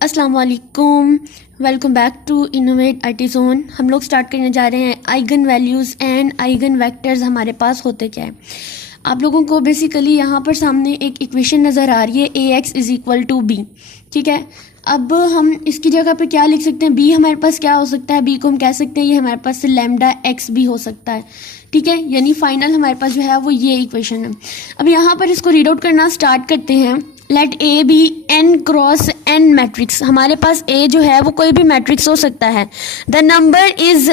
अस्सलाम वालेकुम, welcome back to innovate IT zone. हम लोग स्टार्ट करने जा रहे हैं eigen values and eigen vectors हमारे पास होते क्या है। आप लोगों को बेसिकली यहाँ पर सामने एक इक्वेशन नज़र आ रही है ax is equal to B, ठीक है। अब हम इसकी जगह पे क्या लिख सकते हैं, b हमारे पास क्या हो सकता है, b को हम कह सकते हैं ये हमारे पास लैम्डा x भी हो सकता है, ठीक है। यानी फाइनल हमारे पास जो है वो ये इक्वेशन है। अब यहाँ पर इसको रीड आउट करना स्टार्ट करते हैं। Let A be n cross n matrix. हमारे पास ए जो है वो कोई भी मैट्रिक्स हो सकता है। The number is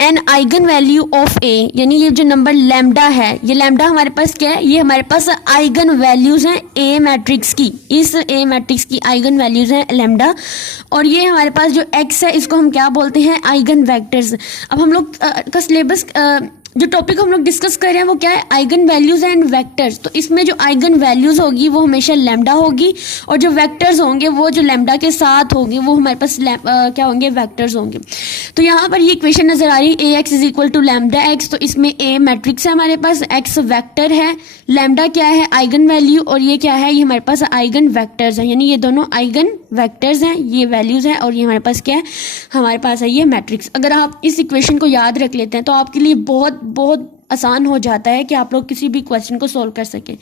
an eigenvalue of A, यानी ये जो नंबर लैम्डा है, ये लैम्डा हमारे पास क्या है, ये हमारे पास आइगन वैल्यूज हैं ए मैट्रिक्स की। इस ए मैट्रिक्स की आइगन वैल्यूज हैं लैम्डा, और ये हमारे पास जो एक्स है इसको हम क्या बोलते हैं, आइगन वेक्टर्स। अब हम लोग का सिलेबस जो टॉपिक हम लोग डिस्कस कर रहे हैं वो क्या है, आइगन वैल्यूज एंड वेक्टर्स। तो इसमें जो आइगन वैल्यूज होगी वो हमेशा लैम्डा होगी, और जो वेक्टर्स होंगे वो जो लैम्डा के साथ होंगे वो हमारे पास क्या होंगे, वेक्टर्स होंगे। तो यहाँ पर ये इक्वेशन नजर आ रही है A x is equal to lambda x. तो इसमें ए मैट्रिक्स है हमारे पास, एक्स वेक्टर है, लैम्डा क्या है, आइगन वैल्यू, और ये क्या है, ये हमारे पास आइगन वेक्टर्स है। यानी ये दोनों आइगन वेक्टर्स हैं, ये वैल्यूज हैं, और ये हमारे पास क्या है, हमारे पास है ये मैट्रिक्स। अगर आप इस इक्वेशन को याद रख लेते हैं तो आपके लिए बहुत आसान हो जाता है कि आप लोग किसी भी क्वेश्चन को सोल्व कर सके।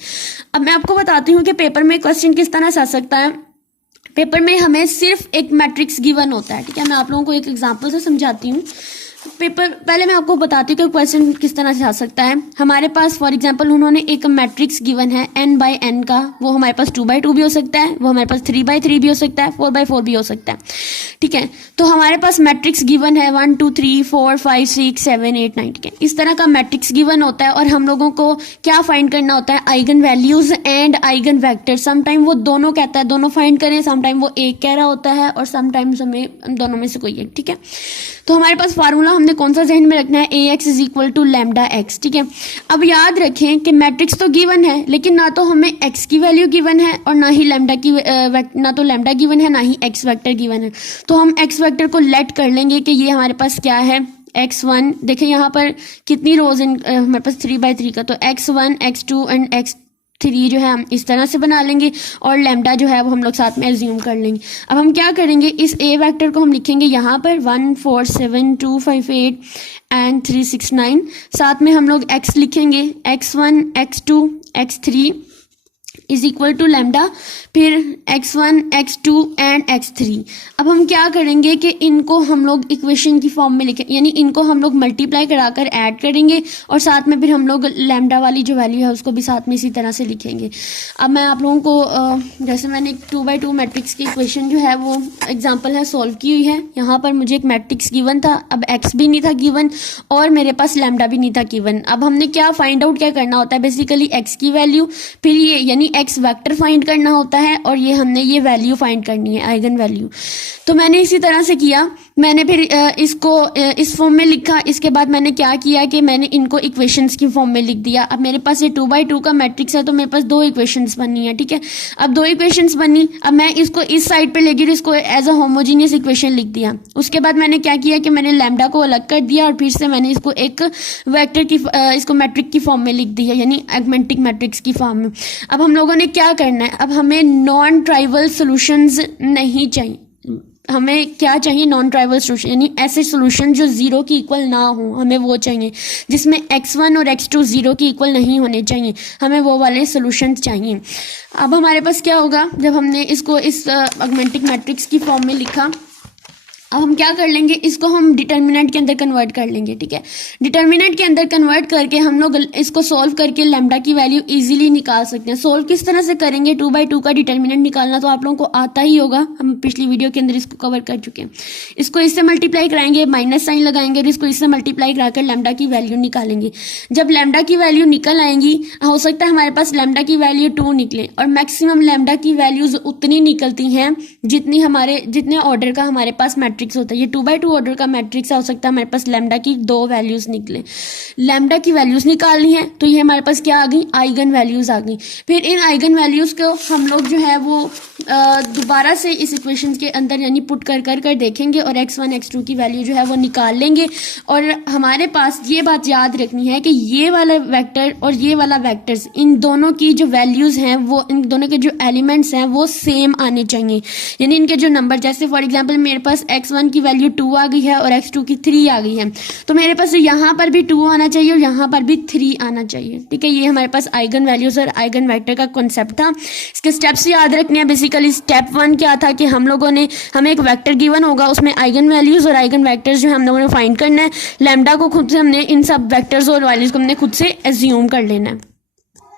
अब मैं आपको बताती हूँ कि पेपर में क्वेश्चन किस तरह से आ सकता है। पेपर में हमें सिर्फ एक मैट्रिक्स गिवन होता है, ठीक है। मैं आप लोगों को एक एग्जांपल से समझाती हूँ। पेपर पहले मैं आपको बताती हूँ कि क्वेश्चन किस तरह से आ सकता है। हमारे पास फॉर एग्जांपल उन्होंने एक मैट्रिक्स गिवन है n बाई n का, वो हमारे पास 2 बाई 2 भी हो सकता है, वो हमारे पास 3 बाई 3 भी हो सकता है, 4 बाई 4 भी हो सकता है, ठीक है। तो हमारे पास मैट्रिक्स गिवन है 1 2 3 4 5 6 7 8 9, ठीक है। इस तरह का मैट्रिक्स गिवन होता है, और हम लोगों को क्या फाइंड करना होता है, eigen values and eigen vector. Sometime वो दोनों कहता है दोनों फाइंड करें, समटाइम वो एक कह रहा होता है, और समटाइम्स हमें दोनों में से कोई एक, ठीक है। तो हमारे पास फार्मूला हमने कौन सा जहन में रखना है, A x is equal to lambda x, ठीक है। अब याद रखें कि मैट्रिक्स तो गिवन है, लेकिन ना तो हमें एक्स की वैल्यू गिवन है और ना ही लैम्डा की ना तो लैम्डा गिवन है, ना ही एक्स वेक्टर गिवन है। तो हम एक्स वेक्टर को लेट कर लेंगे कि ये हमारे पास क्या है, x1। देखें यहाँ पर कितनी रोज हमारे पास 3 बाई 3 का, तो x1 x2 एंड x3 जो है हम इस तरह से बना लेंगे, और लैम्डा जो है वो हम लोग साथ में एज्यूम कर लेंगे। अब हम क्या करेंगे, इस ए वेक्टर को हम लिखेंगे यहाँ पर 1 4 7 2 5 8 एंड 3 6 9। साथ में हम लोग x लिखेंगे, x1 x2 x3 is equal to lambda, फिर x1 x2 एंड x3। अब हम क्या करेंगे कि इनको हम लोग इक्वेशन की फॉर्म में लिखें, यानी इनको हम लोग मल्टीप्लाई कराकर ऐड करेंगे, और साथ में फिर हम लोग लैम्डा वाली जो वैल्यू है उसको भी साथ में इसी तरह से लिखेंगे। अब मैं आप लोगों को जैसे मैंने एक 2 बाई 2 मैट्रिक्स की इक्वेशन जो है वो एग्जाम्पल है सॉल्व की हुई है। यहाँ पर मुझे एक मैट्रिक्स गिवन था, अब x भी नहीं था गिवन और मेरे पास लैम्डा भी नहीं था गिवन। अब हमने क्या फाइंड आउट क्या करना होता है, बेसिकली x की वैल्यू, फिर ये यानी एक्स वेक्टर फाइंड करना होता है, और ये हमने ये वैल्यू फाइंड करनी है, आइगन वैल्यू। तो मैंने इसी तरह से किया, मैंने फिर इसको इस फॉर्म में लिखा। इसके बाद मैंने क्या किया कि मैंने इनको इक्वेशंस की फॉर्म में लिख दिया। अब मेरे पास ये 2 बाई 2 का मैट्रिक्स है, तो मेरे पास 2 इक्वेशंस बननी है, ठीक है। अब 2 इक्वेशंस बनी, अब मैं इसको इस साइड पे लेकर इसको एज अ होमोजीनियस इक्वेशन लिख दिया। उसके बाद मैंने क्या किया कि मैंने लैम्डा को अलग कर दिया, और फिर से मैंने इसको एक वेक्टर की इसको मैट्रिक की फॉर्म में लिख दिया, यानी एगमेंटिक मैट्रिक्स की फॉर्म में। अब हम लोगों ने क्या करना है, अब हमें नॉन ट्राइवल सोल्यूशंस नहीं चाहिए, हमें क्या चाहिए, नॉन ट्राइवल सोल्यूशन, यानी ऐसे सोल्यूशन जो जीरो की इक्वल ना हो, हमें वो चाहिए। जिसमें x1 और x2 जीरो की इक्वल नहीं होने चाहिए, हमें वो वाले सोल्यूशन चाहिए। अब हमारे पास क्या होगा, जब हमने इसको इस ऑगमेंटिक मैट्रिक्स की फॉर्म में लिखा, अब हम क्या कर लेंगे, इसको हम डिटर्मिनेंट के अंदर कन्वर्ट कर लेंगे, ठीक है। डिटर्मिनेंट के अंदर कन्वर्ट करके हम लोग इसको सॉल्व करके लैम्डा की वैल्यू इजीली निकाल सकते हैं। सॉल्व किस तरह से करेंगे, 2 बाई 2 का डिटर्मिनेंट निकालना तो आप लोगों को आता ही होगा, हम पिछली वीडियो के अंदर इसको कवर कर चुके हैं। इसको इससे मल्टीप्लाई कराएंगे, माइनस साइन लगाएंगे, और इसको इससे मल्टीप्लाई कराकर लैम्डा की वैल्यू निकालेंगे। जब लैम्डा की वैल्यू निकल आएंगी, हो सकता है हमारे पास लैम्डा की वैल्यू 2 निकले, और मैक्सिमम लैम्डा की वैल्यूज उतनी निकलती हैं जितने ऑर्डर का हमारे पास मैट्रिक्स मैट्रिक्स होता है, ये 2x2 ऑर्डर का मैट्रिक्स हो सकता है, हमारे पास लैम्डा की 2 वैल्यूज़ निकले, लैम्डा की वैल्यूज़ निकालनी है तो ये हमारे पास क्या आ गई, आइगन वैल्यूज़ आ गई। फिर इन आइगन वैल्यूज़ को हम लोग जो है वो दोबारा से इस इक्वेशन के अंदर यानी पुट कर देखेंगे और x1 x2 की वैल्यू जो है वो निकाल लेंगे। और हमारे पास ये बात याद रखनी है कि ये वाला वेक्टर और ये वाला वेक्टर्स, इन दोनों की जो वैल्यूज़ हैं वो, इन दोनों के जो एलिमेंट्स हैं वो सेम आने चाहिए, यानी इनके जो नंबर, जैसे फॉर एग्जांपल मेरे पास x1 की वैल्यू 2 आ गई है और x2 की 3 आ गई है, तो मेरे पास यहाँ पर भी 2 आना चाहिए और यहाँ पर भी 3 आना चाहिए। ठीक है, ये हमारे पास आइगन वैल्यूज़ और आइगन वेक्टर का कॉन्सेप्ट था। इसके स्टेप्स याद रखने हैं। बेसिकली स्टेप 1 क्या था कि हम लोगों ने, हमें एक वेक्टर गिवन होगा, उसमें आइगन वैल्यूज़ और आइगन वेक्टर्स जो हम लोगों ने फाइंड करना है। लैम्डा को खुद से हमने इन सब वेक्टर्स और वैल्यूज़ को हमने खुद से एज्यूम कर लेना है।